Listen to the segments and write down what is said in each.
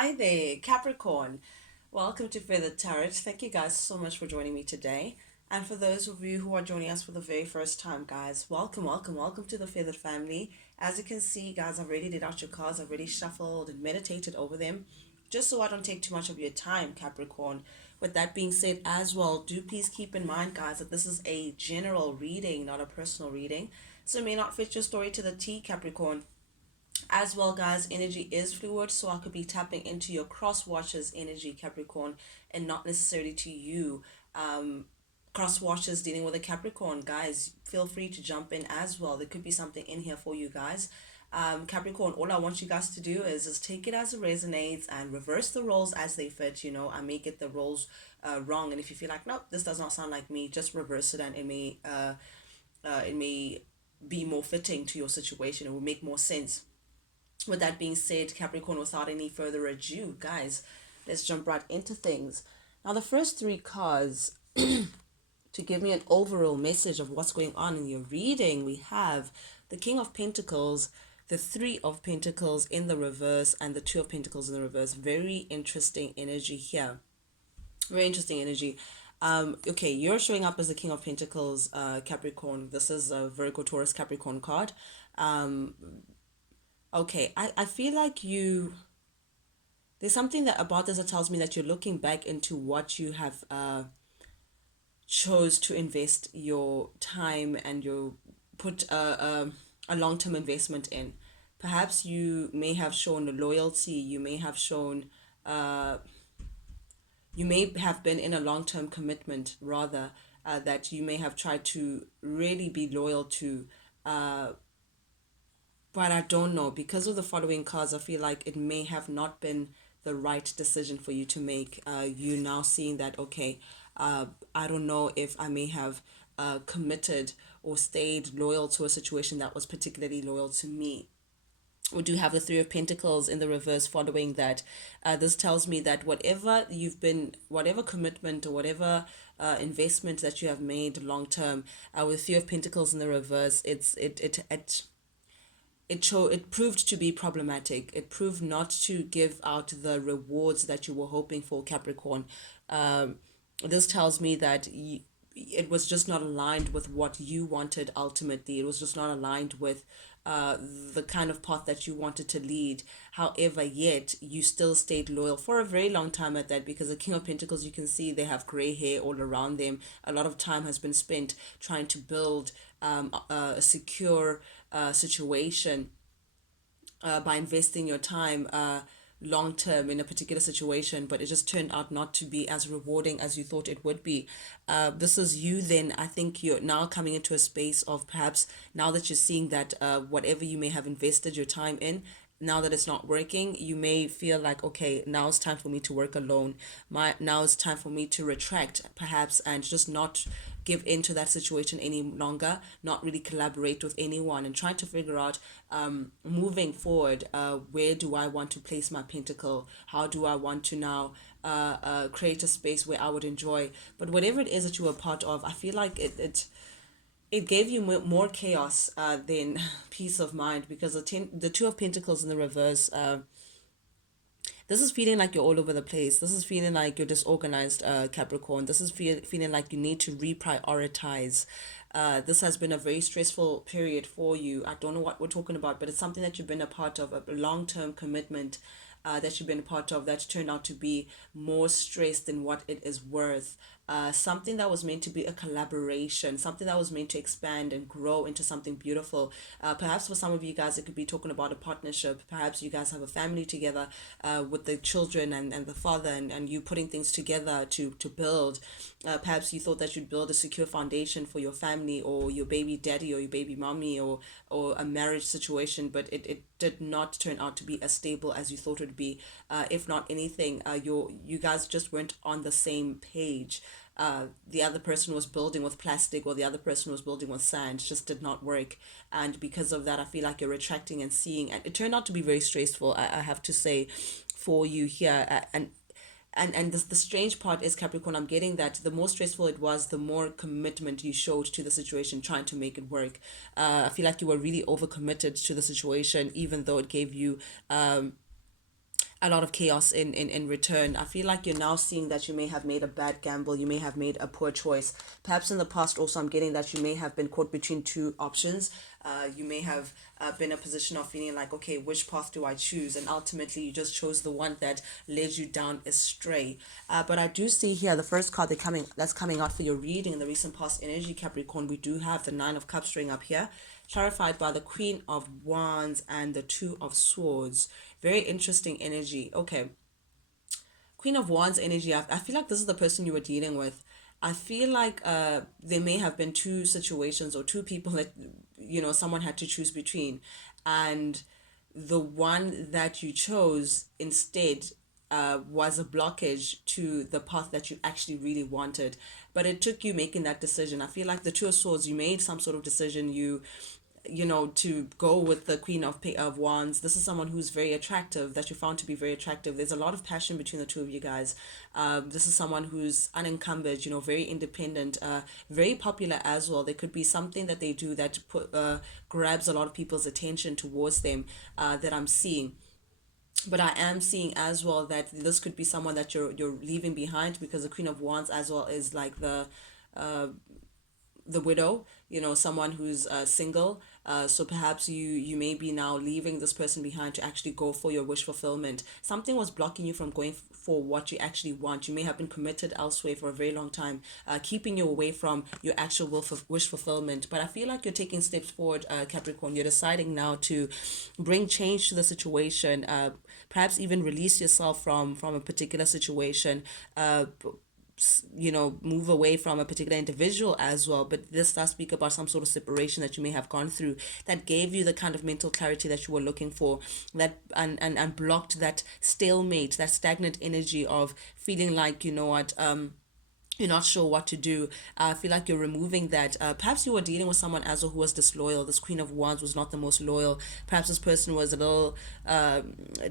Hi there, Capricorn. Welcome to Feather Tarot. Thank you guys so much for joining me today. And for those of you who are joining us for the very first time, guys, welcome to the Feathered family. As you can see, guys, I've already did out your cards, I've already shuffled and meditated over them, just so I don't take too much of your time, Capricorn. With that being said, as well, do please keep in mind, guys, that this is a general reading, not a personal reading. So it may not fit your story to the T, Capricorn. As well, guys, energy is fluid, so I could be tapping into your cross watchers energy, Capricorn, and not necessarily to you. Cross watchers dealing with a Capricorn, guys, feel free to jump in as well. There could be something in here for you guys. Capricorn, all I want you guys to do is just take it as it resonates and reverse the roles as they fit. I may get the roles wrong, and if you feel like, nope, this does not sound like me, just reverse it, and it may be more fitting to your situation. It will make more sense. With that being said, Capricorn, without any further ado, guys, let's jump right into things. Now, the first three cards to give me an overall message of what's going on in your reading, we have the King of Pentacles, the Three of Pentacles in the reverse, and the Two of Pentacles in the reverse. Very interesting energy here. Very interesting energy. Okay, you're showing up as the King of Pentacles, Capricorn. This is a Virgo, Taurus, Capricorn card. Okay, I feel like there's something that about this that tells me that you're looking back into what you have chose to invest your time and you put a long-term investment in. Perhaps you may have shown loyalty, you may have been in a long-term commitment, rather, that you may have tried to really be loyal to, but I don't know. Because of the following cards, I feel like it may have not been the right decision for you to make. You now seeing that, okay, I don't know if I may have committed or stayed loyal to a situation that was particularly loyal to me. We do have the Three of Pentacles in the reverse following that. This tells me that whatever commitment or whatever investment that you have made long term, with Three of Pentacles in the reverse, it proved to be problematic. It proved not to give out the rewards that you were hoping for, Capricorn. This tells me that it was just not aligned with what you wanted ultimately. It was just not aligned with the kind of path that you wanted to lead. However, yet you still stayed loyal for a very long time at that, because the King of Pentacles, you can see they have gray hair all around them. A lot of time has been spent trying to build a secure situation by investing your time long term in a particular situation, but it just turned out not to be as rewarding as you thought it would be. This is you then. I think you're now coming into a space of, perhaps now that you're seeing that whatever you may have invested your time in, now that it's not working, you may feel like, okay, now it's time for me to work alone. Now it's time for me to retract, perhaps, and just not give into that situation any longer, not really collaborate with anyone, and trying to figure out, moving forward, where do I want to place my pentacle? How do I want to now create a space where I would enjoy? But whatever it is that you were part of, I feel like it gave you more chaos than peace of mind, because the Two of Pentacles in the reverse, this is feeling like you're all over the place. This is feeling like you're disorganized, Capricorn. This is feeling like you need to reprioritize. This has been a very stressful period for you. I don't know what we're talking about, but it's something that you've been a part of, a long-term commitment that you've been a part of, that turned out to be more stress than what it is worth. Something that was meant to be a collaboration, something that was meant to expand and grow into something beautiful. Perhaps for some of you guys, it could be talking about a partnership. Perhaps you guys have a family together, with the children and the father, and you putting things together to build. Perhaps you thought that you'd build a secure foundation for your family, or your baby daddy, or your baby mommy, or a marriage situation, but it did not turn out to be as stable as you thought it would be. If not anything, you guys just weren't on the same page. The other person was building with plastic, or the other person was building with sand. It just did not work, and because of that, I feel like you're retracting and seeing, and it turned out to be very stressful, I have to say, for you here. And the strange part is, Capricorn, I'm getting that the more stressful it was, the more commitment you showed to the situation, trying to make it work. I feel like you were really overcommitted to the situation, even though it gave you a lot of chaos in return. I feel like you're now seeing that you may have made a bad gamble, you may have made a poor choice. Perhaps in the past, also, I'm getting that you may have been caught between two options. You may have been in a position of feeling like, okay, which path do I choose? And ultimately, you just chose the one that led you down astray. But I do see here the first card that's coming out for your reading in the recent past energy, Capricorn. We do have the Nine of Cups string up here, clarified by the Queen of Wands and the Two of Swords. Very interesting energy. Okay. Queen of Wands energy, I feel like this is the person you were dealing with. I feel like there may have been two situations or two people that, someone had to choose between. And the one that you chose instead was a blockage to the path that you actually really wanted. But it took you making that decision. I feel like the Two of Swords, you made some sort of decision. To go with the Queen of Wands. This is someone who's very attractive, that you found to be very attractive. There's a lot of passion between the two of you guys. This is someone who's unencumbered, very independent, very popular as well. There could be something that they do that grabs a lot of people's attention towards them, that I'm seeing. But I am seeing as well that this could be someone that you're leaving behind, because the Queen of Wands as well is like the widow, someone who's single. So perhaps you may be now leaving this person behind to actually go for your wish fulfillment. Something was blocking you from going for what you actually want. You may have been committed elsewhere for a very long time, keeping you away from your actual wish fulfillment. But I feel like you're taking steps forward, Capricorn. You're deciding now to bring change to the situation, perhaps even release yourself from a particular situation, move away from a particular individual as well. But this does speak about some sort of separation that you may have gone through that gave you the kind of mental clarity that you were looking for, that and blocked that stalemate, that stagnant energy of feeling like, you're not sure what to do. I feel like you're removing that. Perhaps you were dealing with someone as well who was disloyal. This Queen of Wands was not the most loyal. Perhaps this person was a little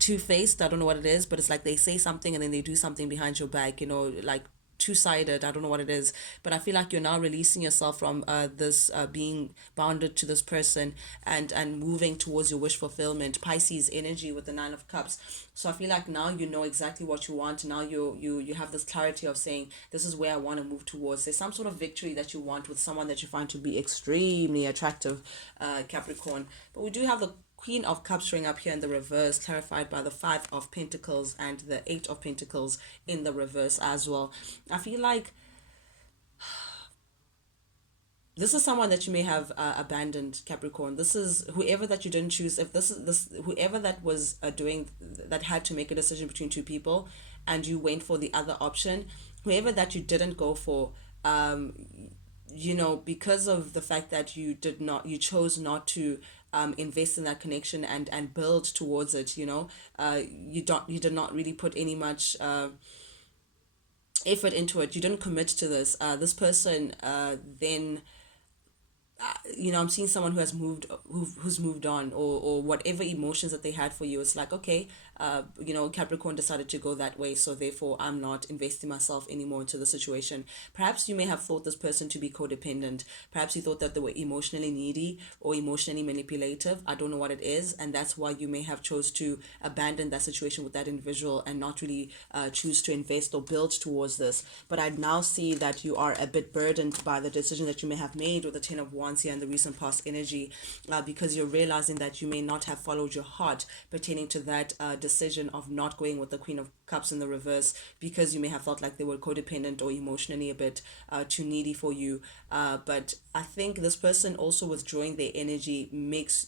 two-faced. I don't know what it is, but it's like they say something and then they do something behind your back, like two-sided. I don't know what it is, but I feel like you're now releasing yourself from this being bounded to this person, and moving towards your wish fulfillment. Pisces energy with the Nine of Cups. So I feel like now you know exactly what you want. Now you have this clarity of saying, this is where I want to move towards. There's some sort of victory that you want with someone that you find to be extremely attractive, Capricorn. But we do have the Queen of Cups showing up here in the reverse, clarified by the Five of Pentacles and the Eight of Pentacles in the reverse as well. I feel like this is someone that you may have abandoned, Capricorn. This is whoever that you didn't choose. If this is this whoever that was doing that had to make a decision between two people, and you went for the other option, whoever that you didn't go for, because of the fact that you chose not to invest in that connection and build towards it. You did not really put any much effort into it. You didn't commit to this. This person then, I'm seeing someone who has who's moved on, or whatever emotions that they had for you. It's like, okay, Capricorn decided to go that way, so therefore I'm not investing myself anymore into the situation. Perhaps you may have thought this person to be codependent. Perhaps you thought that they were emotionally needy or emotionally manipulative. I don't know what it is, and that's why you may have chose to abandon that situation with that individual and not really choose to invest or build towards this. But I now see that you are a bit burdened by the decision that you may have made with the Ten of Wands here in the recent past energy, because you're realizing that you may not have followed your heart pertaining to that decision of not going with the Queen of Cups in the reverse, because you may have felt like they were codependent or emotionally a bit too needy for you. But I think this person also withdrawing their energy makes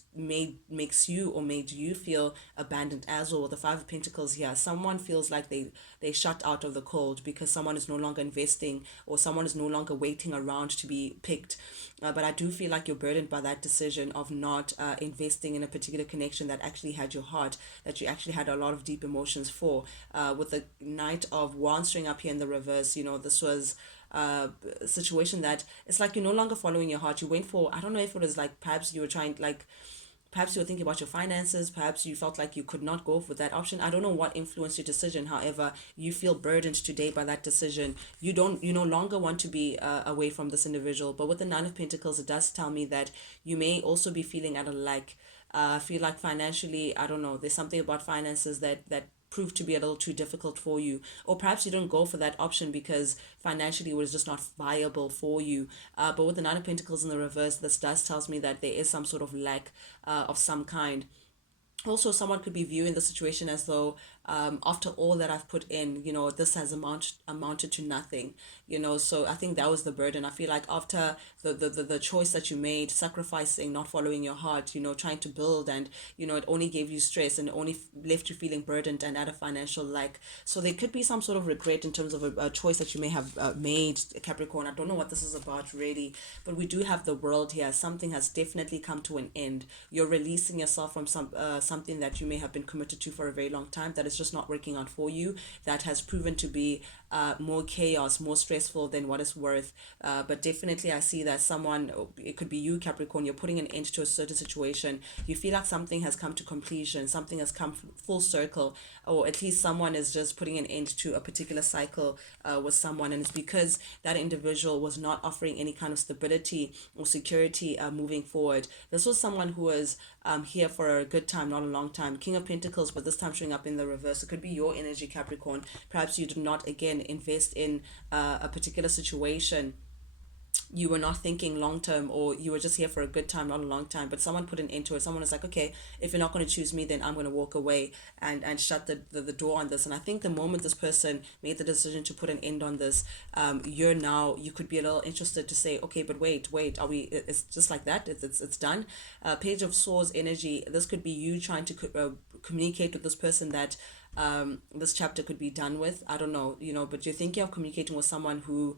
you, or made you feel abandoned as well. With the Five of Pentacles here, someone feels like they shut out of the cold because someone is no longer investing, or someone is no longer waiting around to be picked. But I do feel like you're burdened by that decision of not investing in a particular connection that actually had your heart, that you actually had a lot of deep emotions for. With the Knight of Wands string up here in the reverse, this was a situation that it's like you're no longer following your heart. You went for, I don't know if it was like, perhaps you were trying, like, perhaps you were thinking about your finances. Perhaps you felt like you could not go for that option. I don't know what influenced your decision. However, you feel burdened today by that decision. You no longer want to be away from this individual. But with the Nine of Pentacles, it does tell me that you may also be feeling at a lack. Feel like financially, I don't know, there's something about finances that proved to be a little too difficult for you, or perhaps you don't go for that option because financially it was just not viable for you. But with the Nine of Pentacles in the reverse, this does tells me that there is some sort of lack of some kind. Also, someone could be viewing the situation as though, after all that I've put in, this has amounted to nothing. So I think that was the burden. I feel like after the choice that you made, sacrificing, not following your heart, trying to build, and it only gave you stress and only left you feeling burdened and at a financial lack. So there could be some sort of regret in terms of a choice that you may have made, Capricorn. I don't know what this is about really, but we do have the world here. Something has definitely come to an end. You're releasing yourself from something that you may have been committed to for a very long time that is just not working out for you, that has proven to be more chaos, more stressful than what it's worth. But definitely I see that someone, it could be you, Capricorn, you're putting an end to a certain situation. You feel like something has come to completion, something has come full circle, or at least someone is just putting an end to a particular cycle with someone, and it's because that individual was not offering any kind of stability or security moving forward. This was someone who was here for a good time, not a long time. King of Pentacles, but this time showing up in the reverse. It could be your energy, Capricorn. Perhaps you did not, again, invest in a particular situation. You were not thinking long term, or you were just here for a good time, not a long time, but someone put an end to it. Someone was like, okay, if you're not going to choose me, then I'm going to walk away and shut the door on this. And I think the moment this person made the decision to put an end on this, you could be a little interested to say, okay, but wait, are we, it's just like that, it's done. Page of Swords energy, this could be you trying to communicate with this person that this chapter could be done with. I don't know, but you're thinking of communicating with someone who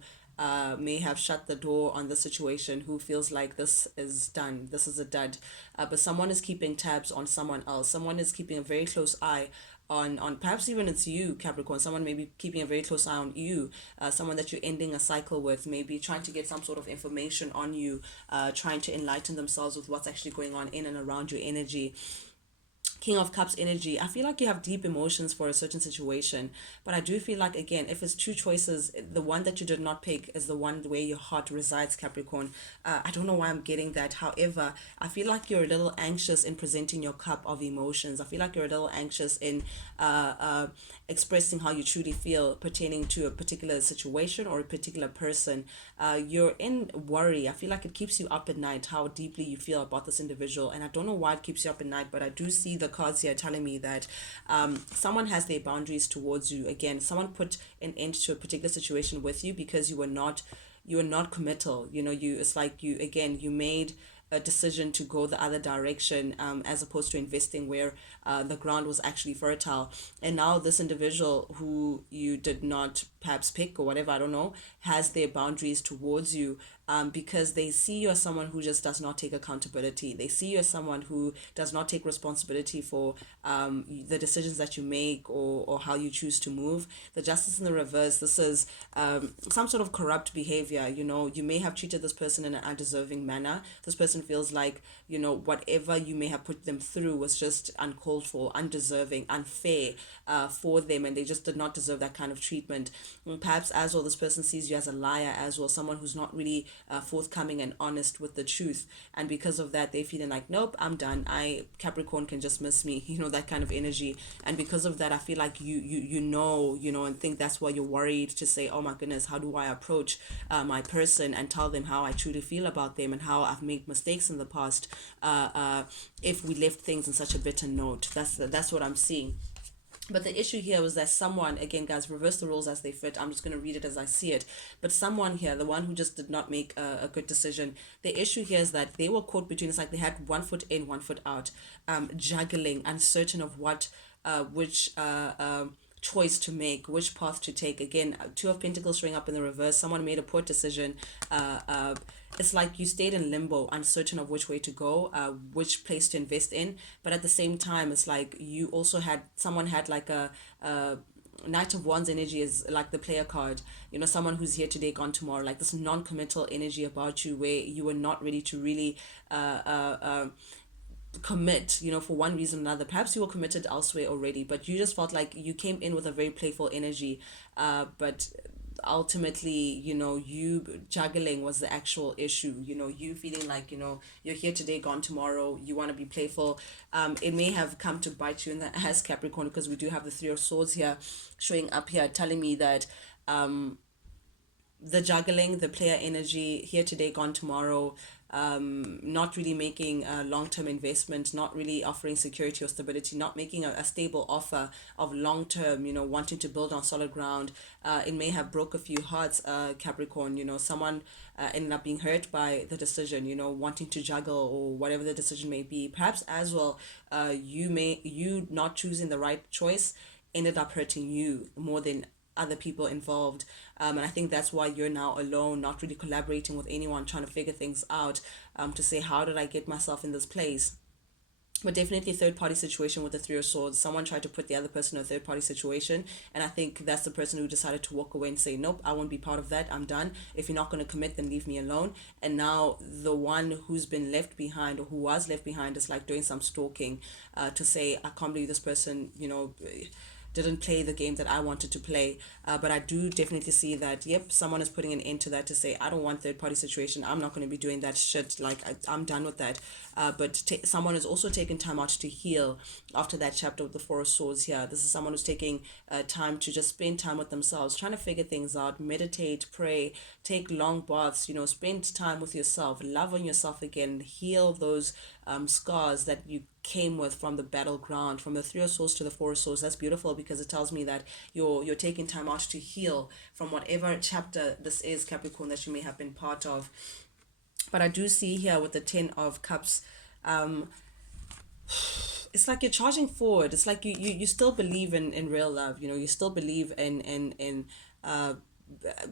may have shut the door on the situation, who feels like this is done, this is a dud. But someone is keeping tabs on someone else. Someone is keeping a very close eye on perhaps even it's you, Capricorn. Someone may be keeping a very close eye on you, someone that you're ending a cycle with, maybe trying to get some sort of information on you, trying to enlighten themselves with what's actually going on in and around your energy. King of Cups energy, I feel like you have deep emotions for a certain situation, but I do feel like, again, if it's two choices, the one that you did not pick is the one where your heart resides, Capricorn. I don't know why I'm getting that. However, I feel like you're a little anxious in presenting your cup of emotions. I feel like you're a little anxious in expressing how you truly feel pertaining to a particular situation or a particular person. You're in worry. I feel like it keeps you up at night, how deeply you feel about this individual, and I don't know why it keeps you up at night, but I do see the cards here telling me that someone has their boundaries towards you. Again, someone put an end to a particular situation with you because you were not committal. It's like you made a decision to go the other direction, as opposed to investing where the ground was actually fertile. And now this individual who you did not perhaps pick or whatever, I don't know, has their boundaries towards you, because they see you as someone who just does not take accountability. They see you as someone who does not take responsibility for the decisions that you make, or how you choose to move. The Justice in the reverse, this is some sort of corrupt behavior. You may have treated this person in an undeserving manner. This person feels like, whatever you may have put them through was just uncalled for, undeserving, unfair for them, and they just did not deserve that kind of treatment. And perhaps as well, this person sees you as a liar as well, someone who's not really forthcoming and honest with the truth, and because of that they're feeling like, nope, I'm done, Capricorn can just miss me, that kind of energy. And because of that, I feel like and think that's why you're worried to say, oh my goodness, how do I approach my person and tell them how I truly feel about them and how I've made mistakes in the past, if we left things in such a bitter note. That's what I'm seeing. But the issue here was that someone, again, guys, reverse the rules as they fit. I'm just going to read it as I see it. But someone here, the one who just did not make a good decision, the issue here is that they were caught between, it's like they had one foot in, one foot out, juggling, uncertain of which choice to make, which path to take. Again, Two of Pentacles showing up in the reverse. Someone made a poor decision. It's like you stayed in limbo, uncertain of which way to go, which place to invest in. But at the same time, it's like you also someone had like a Knight of Wands energy is like the player card, someone who's here today, gone tomorrow, like this non-committal energy about you where you were not ready to really commit, for one reason or another. Perhaps you were committed elsewhere already, but you just felt like you came in with a very playful energy, but ultimately, you juggling was the actual issue. You feeling like, you're here today, gone tomorrow. You want to be playful. It may have come to bite you in the ass, Capricorn, because we do have the Three of Swords here showing up here, telling me that the juggling, the player energy, here today, gone tomorrow, not really making a long-term investment, not really offering security or stability, not making a stable offer of long-term, wanting to build on solid ground. It may have broke a few hearts, Capricorn. Someone ended up being hurt by the decision, wanting to juggle or whatever the decision may be. Perhaps as well, you not choosing the right choice ended up hurting you more than other people involved. And I think that's why you're now alone, not really collaborating with anyone, trying to figure things out, to say, how did I get myself in this place? But definitely third party situation with the Three of Swords. Someone tried to put the other person in a third party situation, and I think that's the person who decided to walk away and say, nope, I won't be part of that. I'm done. If you're not going to commit, then leave me alone. And now the one who's been left behind, or who was left behind, is like doing some stalking, to say, I can't believe this person, didn't play the game that I wanted to play. But I do definitely see that, yep, someone is putting an end to that, to say, I don't want third party situation. I'm not going to be doing that shit. Like, I'm done with that. But someone is also taking time out to heal after that chapter with the Four of Swords here. This is someone who's taking time to just spend time with themselves, trying to figure things out, meditate, pray, take long baths, spend time with yourself, love on yourself again, heal those scars that you came with from the battleground, from the Three of Swords to the Four of Swords. That's beautiful, because it tells me that you're taking time out to heal from whatever chapter this is, Capricorn, that you may have been part of. But I do see here with the Ten of Cups, it's like you're charging forward. It's like you still believe in real love. You still believe in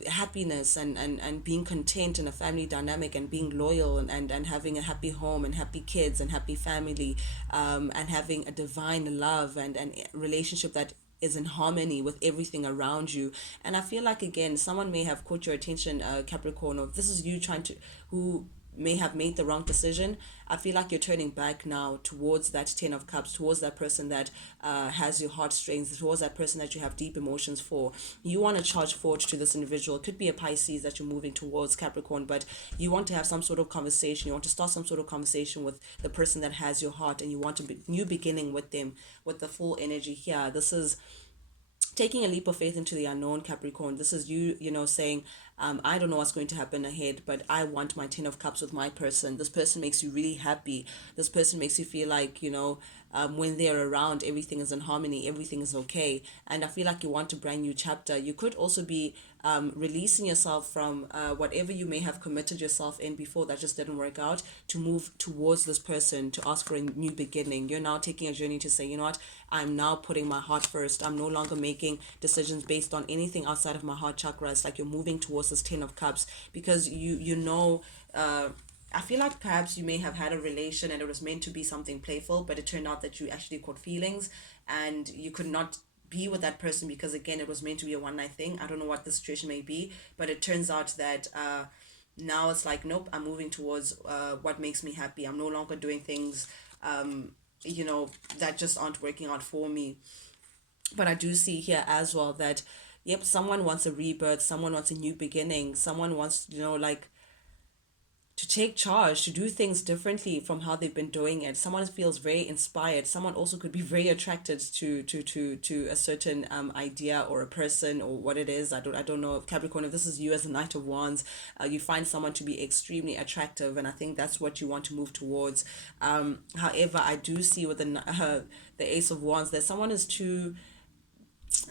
happiness, and being content in a family dynamic, and being loyal, and having a happy home and happy kids and happy family, and having a divine love and relationship that is in harmony with everything around you. And I feel like, again, someone may have caught your attention, Capricorn, or this is you trying to, who may have made the wrong decision. I feel like you're turning back now towards that Ten of Cups, towards that person that has your heartstrings, towards that person that you have deep emotions for. You want to charge forward to this individual. It could be a Pisces that you're moving towards, Capricorn, but you want to have some sort of conversation. You want to start some sort of conversation with the person that has your heart, and you want to be new beginning with them, with the full energy here. This is taking a leap of faith into the unknown, Capricorn. This is you, saying, I don't know what's going to happen ahead, but I want my Ten of Cups with my person. This person makes you really happy. This person makes you feel like, when they're around, everything is in harmony, everything is okay. And I feel like you want a brand new chapter. You could also be releasing yourself from whatever you may have committed yourself in before that just didn't work out, to move towards this person, to ask for a new beginning. You're now taking a journey to say, you know what, I'm now putting my heart first. I'm no longer making decisions based on anything outside of my heart chakra. It's like you're moving towards this Ten of Cups, because I feel like perhaps you may have had a relation and it was meant to be something playful, but it turned out that you actually caught feelings, and you could not be with that person because, again, it was meant to be a one night thing. I don't know what the situation may be, but it turns out that now it's like, nope, I'm moving towards what makes me happy. I'm no longer doing things that just aren't working out for me. But I do see here as well that, yep, someone wants a rebirth, someone wants a new beginning, someone wants, like, to take charge, to do things differently from how they've been doing it. Someone feels very inspired. Someone also could be very attracted to a certain idea or a person or what it is. I don't know, Capricorn, if this is you as a Knight of Wands, you find someone to be extremely attractive, and I think that's what you want to move towards. However, I do see with the Ace of Wands that someone is too,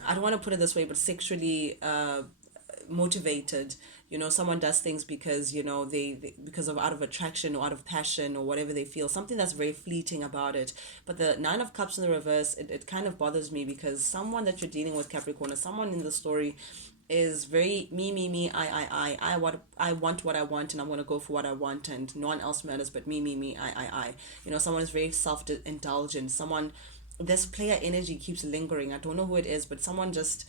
I don't want to put it this way, but sexually motivated. Someone does things because, they because of out of attraction or out of passion or whatever they feel, something that's very fleeting about it. But the Nine of Cups in the reverse, it kind of bothers me, because someone that you're dealing with, Capricorn, or someone in the story, is very me, I want what I want, and I'm going to go for what I want, and no one else matters but me, I. Someone is very self-indulgent. Someone, this player energy keeps lingering. I don't know who it is, but someone just,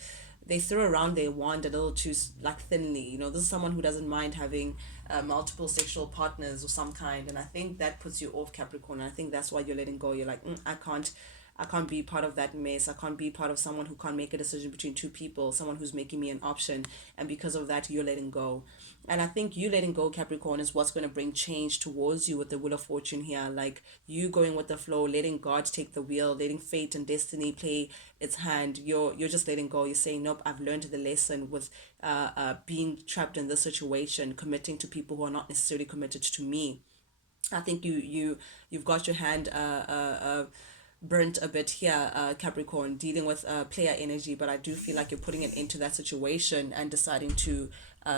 they throw around their wand a little too, like, thinly. This is someone who doesn't mind having multiple sexual partners of some kind, and I think that puts you off, Capricorn. I think that's why you're letting go. You're like, I can't I can't be part of that mess. I can't be part of someone who can't make a decision between two people, someone who's making me an option. And because of that, you're letting go. And I think you letting go, Capricorn, is what's going to bring change towards you with the Wheel of Fortune here. Like you going with the flow, letting God take the wheel, letting fate and destiny play its hand. You're just letting go. You're saying, nope, I've learned the lesson with being trapped in this situation, committing to people who are not necessarily committed to me. I think you've got your hand burnt a bit here, Capricorn, dealing with player energy, but I do feel like you're putting it into that situation and deciding to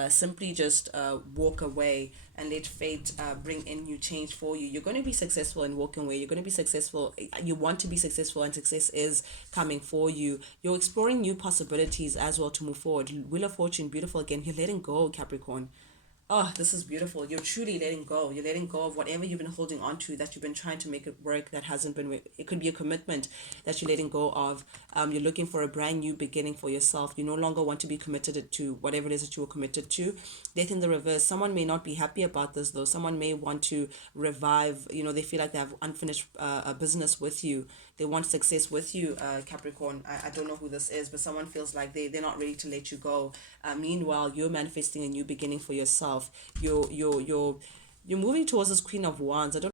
simply just walk away and let fate bring in new change for you. You're going to be successful in walking away. You're going to be successful. You want to be successful, and success is coming for you. You're exploring new possibilities as well to move forward. Wheel of Fortune, beautiful again. You're letting go, Capricorn. Oh, this is beautiful. You're truly letting go. You're letting go of whatever you've been holding on to, that you've been trying to make it work, that hasn't been. It could be a commitment that you're letting go of. You're looking for a brand new beginning for yourself. You no longer want to be committed to whatever it is that you were committed to. Death in the reverse. Someone may not be happy about this though. Someone may want to revive. They feel like they have unfinished business with you. They want success with you, Capricorn. I don't know who this is, but someone feels like they're not ready to let you go. Meanwhile, you're manifesting a new beginning for yourself. You're moving towards this Queen of Wands. I don't